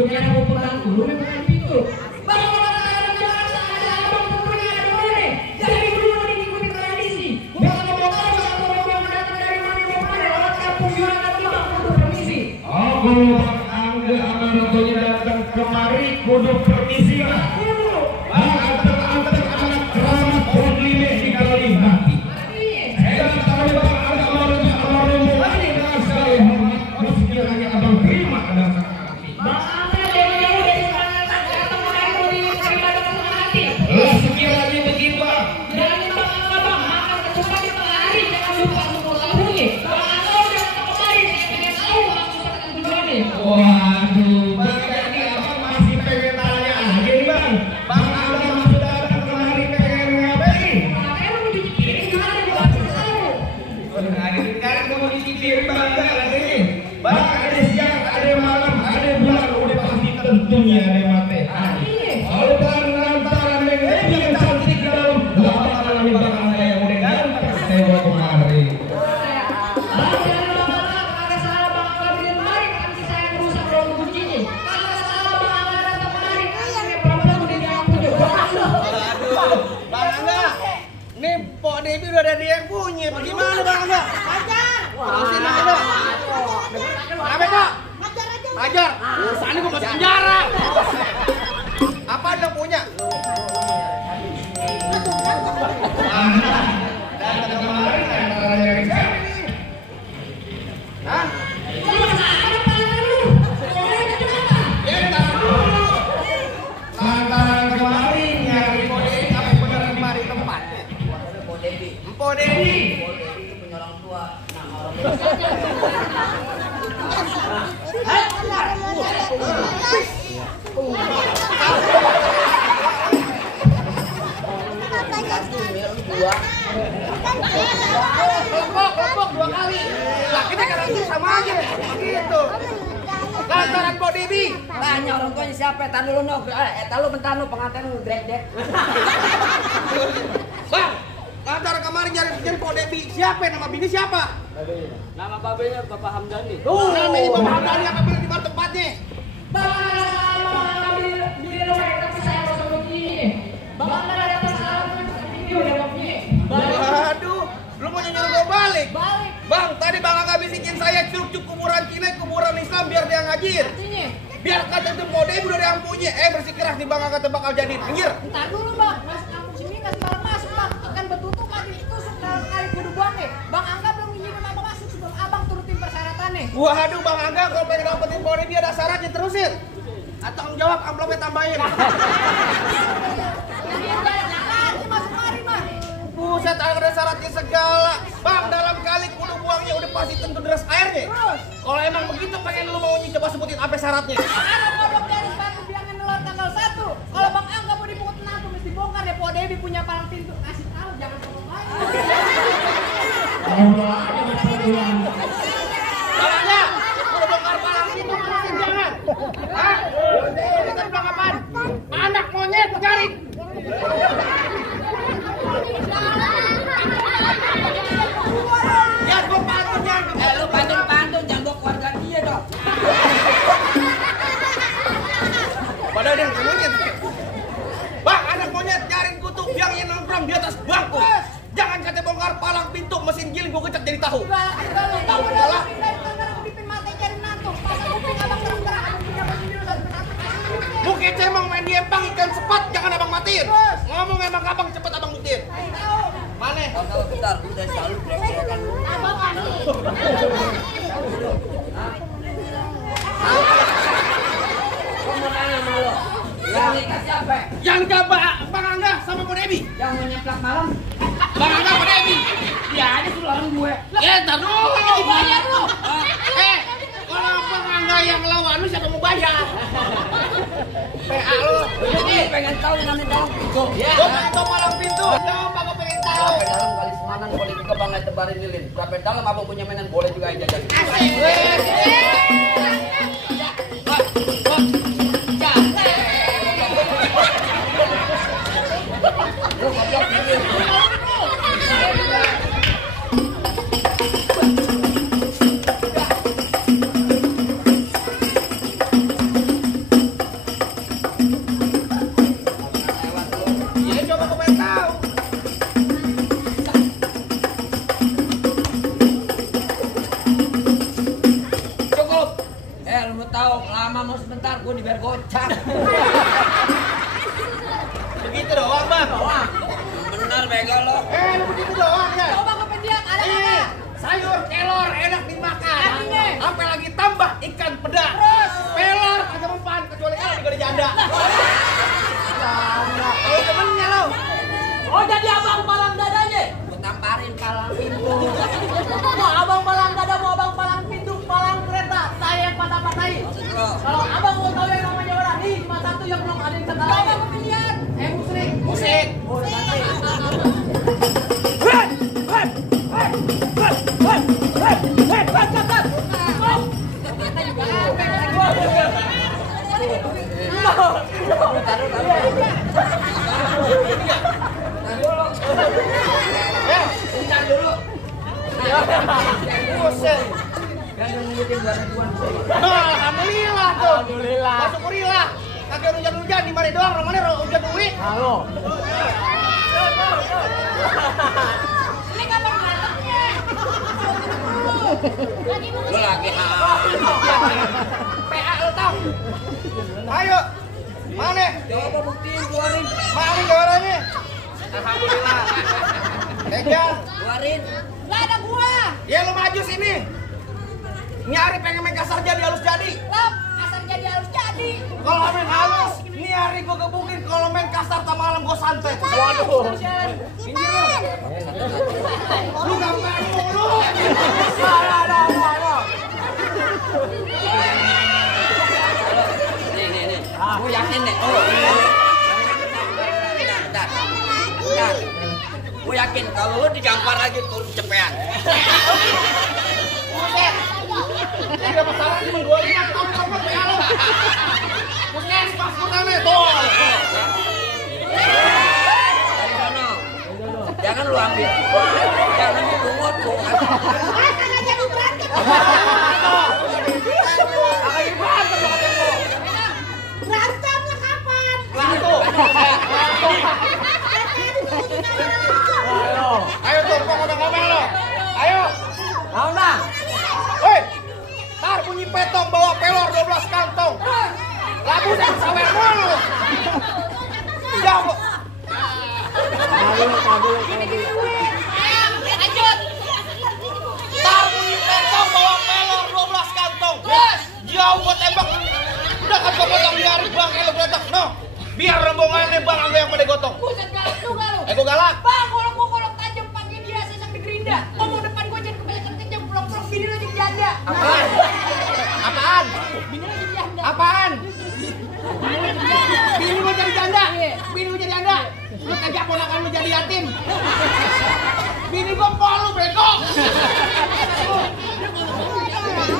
Dunia aku pembantu, lu bukan pintu. Bang, ada abang tentunya ada boleh. Jadi dulu mengikuti tradisi. Bukan mau tahu atau mau datang dari mana orang kampung juga nanti bang kudu permisi. Aku Bang Angga Amanatonya datang kemari kudu permisi lah. Bang antar anak keramat Bodlime di Kalimati. Saya tahu Bang Angga Amanatonya Amanatonya lagi dengan sekali hormat. Sekiranya abang terima ada sakit. Bang Angga dari sekarang datang kemari di Kalimati. Sekiranya begitu Bang. Dari Bang Angga bang makan ketupat di tengah hari jangan lupa semua sambungi. Bang Angga udah kemari saya pengen tahu maksudnya tujuannya. Waduh, Bang jadi abang masih pengen tanya aja nih Bang. Bang Angga masuk datang kemari pengen ngapain? Makanya lu cuci piring gimana gua kasih tahu. Sekarang kamu dicipirin Bang Angga lagi. Bang ada siang, ada malam, ada bulan, udah pasti tentunya ada mati. Kalau Bang lantaran yang cantik dalam delapan alami Bang Angga yang udah ganteng saya bawa kemari. Bang jangan lama-lama kagak salah Bang Angga bikin kemari nanti saya yang rusak kalau kuncinya. Kagak salah Bang Angga datang kemari. Kayak pelan-pelan udah jangan punya Bang Angga. Aduh, Bang Angga, ini Pok Debi udah ada yang punya. Bagaimana Bang Angga? Ajar. Terusin aja. Apa itu? Ajar. Urusan ini gue masuk penjara. Apa anda punya? Datang kemari antara yang siapa? Hah? Lu masa ada pahala lu? Orangnya kenapa? Lantaran kemari nyari Pok Debi, apa bener kemari tempatnya? Pok Debi. Kelompok 2 kali. Lah kita kan sama aja. Begitu. Lantaran Pok Debi. Tanya orang tuanya siapa? Tar dulu no. Lu bentar lu pengantin lu drek. Bang, lantaran kemarin nyari Pok Debi. Siapa nama bini siapa? Nama babenya Bapak Hamdani. Tuh, namanya Bapak Hamdani apa bener di mana tempatnya? Bang Angga salah beli rumah tapi saya harus begini. Bang Angga datang salah ini udah begini. Waduh, lu mau nyuruh gua balik? Balik. Bang, tadi Bang Angga bisikin saya cukup kuburan Cina, kuburan Islam biar dia ngajir. Artinya Biar kata itu Pok Debi udah ada yang punya. Bersikeras nih Bang Angga bakal jadi pinggir. entar dulu bang, masuk kampung sini nggak sembarang masuk bang, akan bertutup kali ditusuk dalam kali kudu buangnya. Bang Angga belum izinin abang masuk sebelum abang turutin persyaratannya. Waduh, Bang Angga kalau pengen dapetin Pok Debi ada syaratnya terusin. Atau tanggung jawab amplopnya tambahin. Jangan masuk mari mah. Buset, ada syaratnya segala. Bang, dalam kali kudu buangnya udah pasti tentu deras airnya. Terus, Kalau emang begitu pengen lu mau coba sebutin apa syaratnya. ada kodok dari batu biangan nelor tanggal 1. Kalau Bang Angga mau dipungut nanti mesti bongkar ya Pok Debi punya palang pintu. Kasih tahu jangan ngomong lain. Bang Angga, udah bongkar palang pintu terusin jangan. Hah? Kita bilang apaan? Anak monyet cari. Ya gua pantun ya. Lu pantun jangan bawa keluarga dia dong. Padahal dia nggak monyet. Bang, anak monyet cariin kutu yang nongkrong di atas bangku. Jangan kata bongkar palang pintu, mesin giling gua kecek jadi tahu. Tahu udah pindah tanggal kuping mata cari nantu. Pasang kuping abang terang-terang abang punya baju biru satu persatu. Mungkin cemong main di empang ikan sepat, jangan abang matiin. Ngomong emang abang cepet abang buktiin. Tahu. Mana? Kalau bentar udah selalu brengsek. Abang ani. Gua mau nanya sama lo. Yang nikah siapa? Yang nikah Bang Angga sama Pok Debi. Yang mau nyeplak malam? Bang Angga Pok Debi. Ya ada tularan gue. Ya, tar dulu. Bayar lu. Kalau Bang Angga yang lawan lu siapa mau bayar? PA lu. Jadi pengen tahu namanya dalam pintu. Ya. Gua pengen tahu palang pintu. Coba gua pengen tahu. Berapa dalam kali semanan boleh juga bang tebarin lilin. Berapa dalam abang punya mainan boleh juga aja jajan. Lu goblok nggak mau sebentar, gue dibayar gocap. Begitu doang, Bang. Bener bego lo. Lu begitu doang ya. Coba ke pendiam, ada Ini apa? sayur kelor enak dimakan. Artinya? Sampai lagi tambah ikan pedang. Terus? Pelor kagak mempan kecuali kalau digede janda. Kalau temennya lo. Oh jadi abang palang dadanya? Gue tamparin palang pintu. Mau abang palang dada, mau abang palang pintu, palang kereta, saya yang patah-patahin. Lo. Kalau abang mau tahu yang namanya orang, nih cuma satu yang belum ada yang kata lain. Coba pemilihan. Musrik. Musik. Oh, nanti. Bentar dulu. Buset. Kan yang ngikutin 2000-an. Alhamdulillah tuh. Alhamdulillah. Syukurilah. Kagak hujan-hujan di mari doang, rumahnya hujan duit. Halo. Ini kapan berantemnya? Lo lagi PA lo tau. Ayo. Mana? coba buktiin keluarin. Mana juaranya? Alhamdulillah. Pegang. Keluarin. Lah ada gua. Ya lu maju sini. Nyari pengen main kasar jadi halus jadi. Lap, asal jadi harus jadi. Kalau main halus, ini hari gua gebukin. Kalau main kasar tak malam gua santai. Waduh. Ini lu gampang mulu. Nih. Gue yakin deh. Bentar. Gue yakin kalau lo digampar lagi turun cepean. Buset. Ini gak masalah cuma gua lihat kamu PA lo. Puskesmas pertama tuh. Dari sana. Jangan lu ambil. Jangan lu bungut tuh. Kagak jadi berantem. Berantemnya kapan? Ayo tuh, ngomong-ngomong lo. Ayo. Mau dah. Woi. Tar bunyi petong bawa pelor 12 kantong. Labu dan sawer mulu. Jauh kok. Lanjut. Tar bunyi petong bawa pelor 12 kantong. Jauh gua tembak. Udah kan gua potong di hari bang, lo gotong. No. Biar rombongannya bang angga yang pada gotong. Buset galak juga lu. Gua galak. Bang, kalau gua kolok tajam pakai dia sesak di gerinda. Ngomong depan gua jadi kebanyakan kencang, pulang-pulang bini lo jadi janda. Apaan? Apaan? Bini lo jadi janda. Apaan? Bini mau jadi janda? Bini mau jadi janda? Lu kagak ponakan lu jadi yatim? Bini gua polu bego.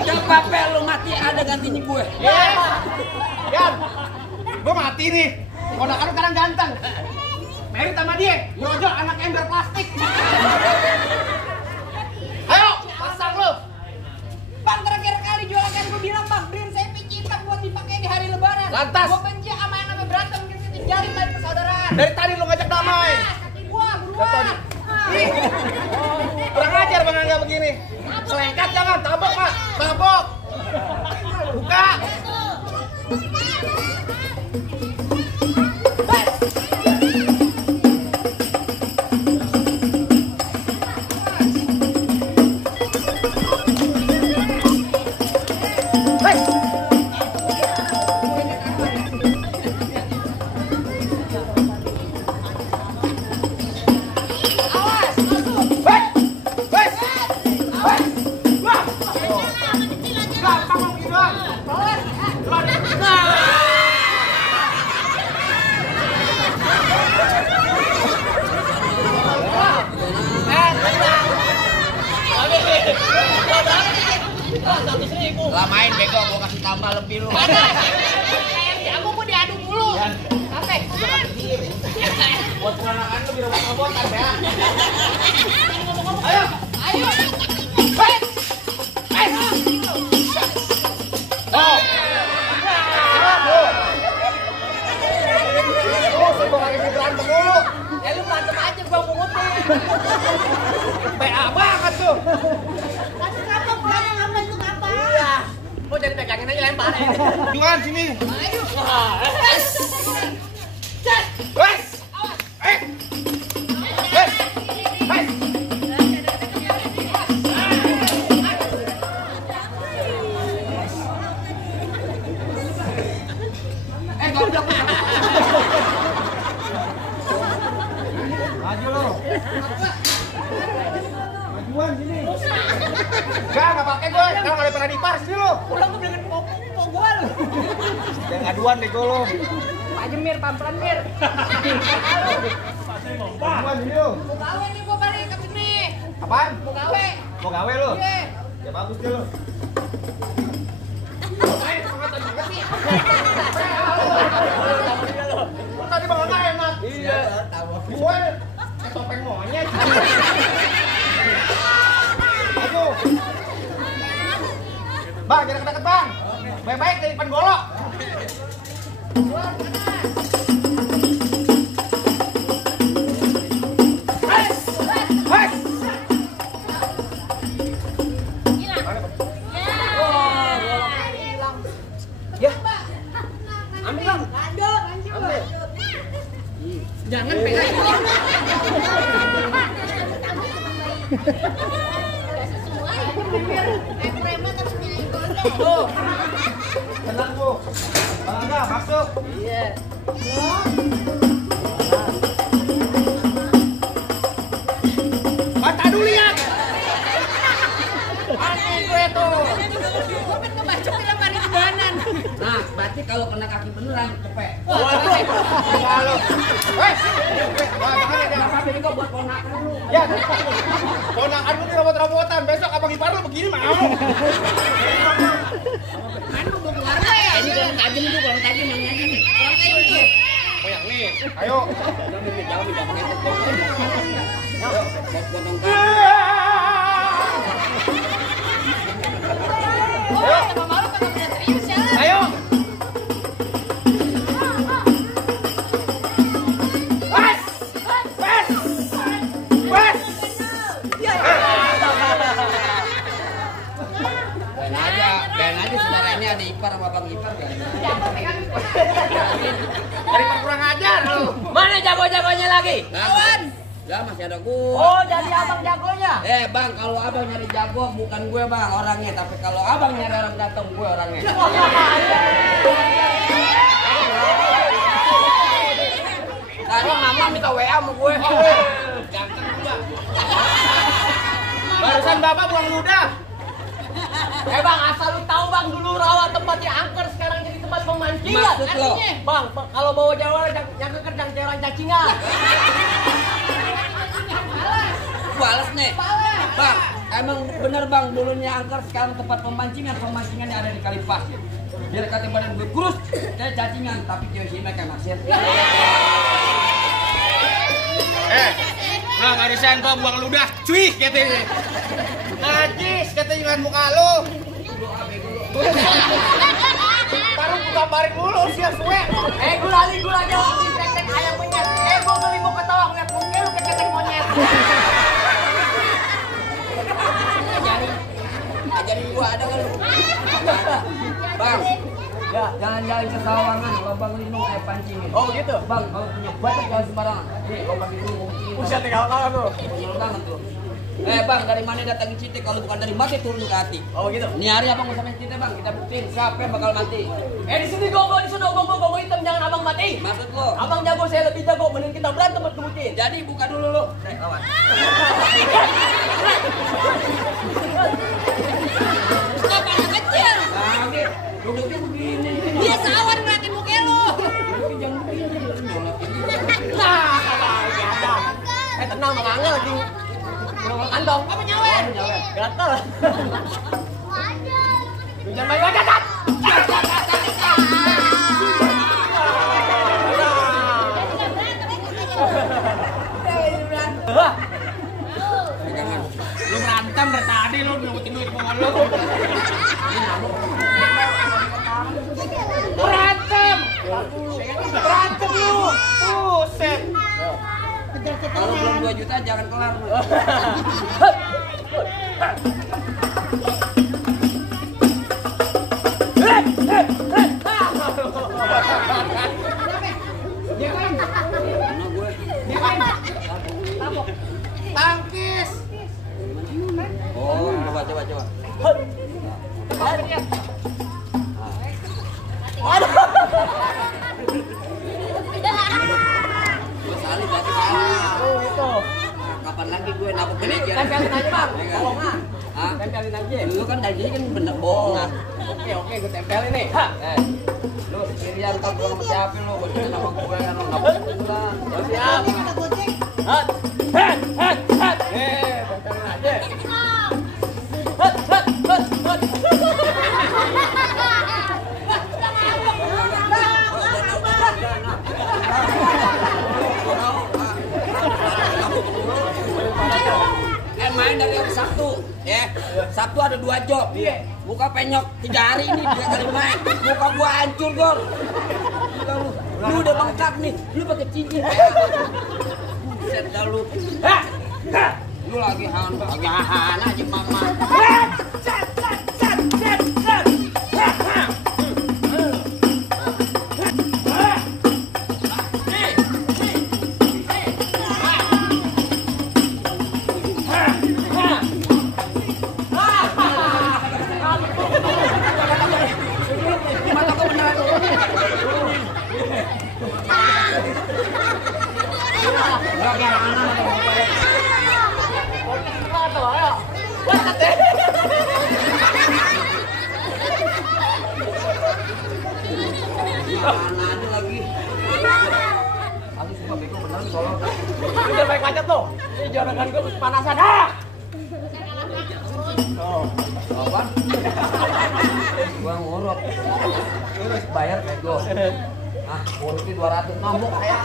Coba pel lu mati ada gantinya gue. Yan, gua mati nih. Ponakan lu sekarang ganteng. Merit sama dia, Brojo anak ember plastik. Ayo, pasang lu. Bang, terakhir kali jualan gua bilang, Bang, beliin saya pici hitam buat dipakai di hari lebaran. Lantas? Gua benci sama yang namanya berantem gitu, jari balik persaudaraan. Dari tadi lu ngajak damai. Kaki gua, buruan. Ih, kurang ajar bang Angga begini. Selengkat jangan, tabok mak, tabok. Buka. Lah main bego, gua kasih tambah lebih lu. Jago gua diadu mulu. Capek. Buat ponakan lu biar robot-robotan ya. Ayo. Ayo. Oh. Oh, saya lagi berantem mulu. Ya lu berantem aja gua pungutin. PA banget tuh. Masih kapan pulangnya ngapain lu kapan? Iya. Mau jadi pegangin aja lempar. Juan sini. Ayo. Wes. Wes. Goblok. Maju lo. Majuan sini. Enggak pakai gue. Sekarang ada pernah dipar sini lo. Pulang tuh dengan pokok gua lu. Yang aduan deh gue lo. Pak Jemir, pelan Mir. Majuan sini lo. Mau gawe nih gua balik ke sini. Apaan? Mau gawe. Mau gawe lo? Iya. Ya bagus deh lo. Tadi bang nggak enak. Iya. Gue topeng monyet. Aduh. Bang, jangan deket bang. Baik-baik dari depan golok. Ambil bang. Lanjut. Jangan pegang. Tuh. Tenang bu. Bang Angga masuk. Iya. Mata dulu lihat. Aneh gue tuh. Gua kan ngebacok di lemari kebanan. Nah, berarti kalau kena kaki beneran cepet. Halo. Weh. Wah, jangan ya. Tapi ini kok buat ponakan lu. Ya, ponakan lu nih robot-robotan. Besok abang ipar lu begini mau. Kan lu mau keluar ya. Ini kurang tajam tuh, kurang tajam yang ini nih. Kurang kayak gitu. Oh yang nih. Ayo. Jangan pakai tepung. Ayo, buat potong kaki. Oh, sama malu kagak bisa serius ya. Ayo. Wes. Wes. Wes. Ben aja saudara ini ada ipar sama bang ipar kan. Dari kurang ajar lu. Mana jago-jagonya lagi? Lawan. Lah masih ada gua. Oh, jadi abang jagonya. Bang, kalau abang nyari jago bukan gue bang orangnya, tapi kalau abang nyari orang ganteng gue orangnya. Tadi mama minta WA sama gue. Ganteng juga. Barusan bapak buang ludah. Bang, asal lu tahu bang, dulu rawa tempatnya angker, sekarang jadi tempat pemancingan. Maksud lo? Bang, kalau bawa Jawa jangan kerjang cewek cacingan. Balas nih. Bang, emang bener bang dulunya angker, sekarang tempat pemancingannya ada di kali pasir. Biar kata badan gue kurus, kayak cacingan, tapi cewek sini kayak masir. Nah barusan gua buang ludah, cuy katanya. Najis katanya dengan muka lu. Baru buka baring mulu sih suwe. Gula jawab si ketek ayam monyet. Gua beli mau ketawa ngeliat muka lu ke ketek monyet. Ajarin gua ada kan lu? Ada. Bang, ya jangan jalan ke sawangan, lubang lindung air pancingin. Oh gitu. Bang, kalau punya badak jangan sembarangan. Nih, lubang lindung mau pancingin. Buset tinggal kalah tuh. Punya banget tuh. Bang, dari mana datangin Cite kalau bukan dari mati turun ke hati. Oh gitu. Ini hari abang mau sampai Cite bang, kita buktiin siapa yang bakal mati. Di sini gogo, di sana gogo hitam, jangan abang mati. Maksud lo? Abang jago, saya lebih jago, mending kita berantem berkemudian. Jadi buka dulu lo. Lawan. Kenapa anak kecil? Lagi, duduknya begini. Dia sawan ngeliatin muka lu. Duduknya jangan begini. Tenang Bang Angga lagi kantong. Apa nyawer? Gatel. Jangan main aja, Tat. Pegangan. Lu berantem dari tadi lu nyebutin duit sama lu. Berantem. Berantem lu. Buset. Kalau belum 2 juta jangan kelar. Tangkis. Oh, coba. Dua kali berarti salah. Oh itu. Kapan lagi gue nabok gini? Tempelin aja bang. Bohong ah. Hah? Tempelin aja. Dulu kan dari sini kan bener bohongan. Oke, gue tempelin nih. Lu kirian tak pulang sama siapa lu? Gue nama gue kan lu nabok pulang. Siap. Tempelin aja. Main dari hari Sabtu, ya. Sabtu ada 2 job. Muka penyok 3 hari ini 3 kali main. Muka gua hancur, Gor. Lu udah bengkak nih. Lu pakai cincin. Buset dah lu. Lu lagi han aja mama. Mana lagi? Aku suka bego beneran tolong. Udah baik macet tuh. Ini jorokan gue kepanasan. Ah! Apa? Gua ngurut. Terus bayar bego. Ah, ngurutnya 200 nambok kayak.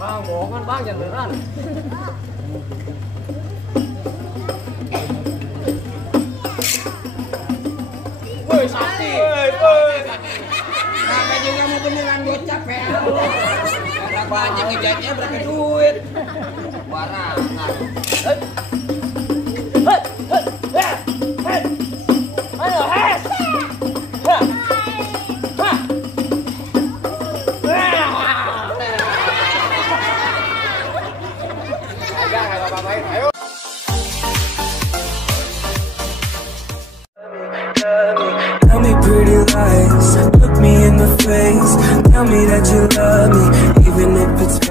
Bang, bohongan bang, jangan beneran. Woi, sakti. Sampai juga mau beneran gocap ya. Karena banyak ngejatnya berapa duit? Barangan. Ayo, hes. Tell me pretty lies, look me in the face. Tell me that you love me, even if it's fake.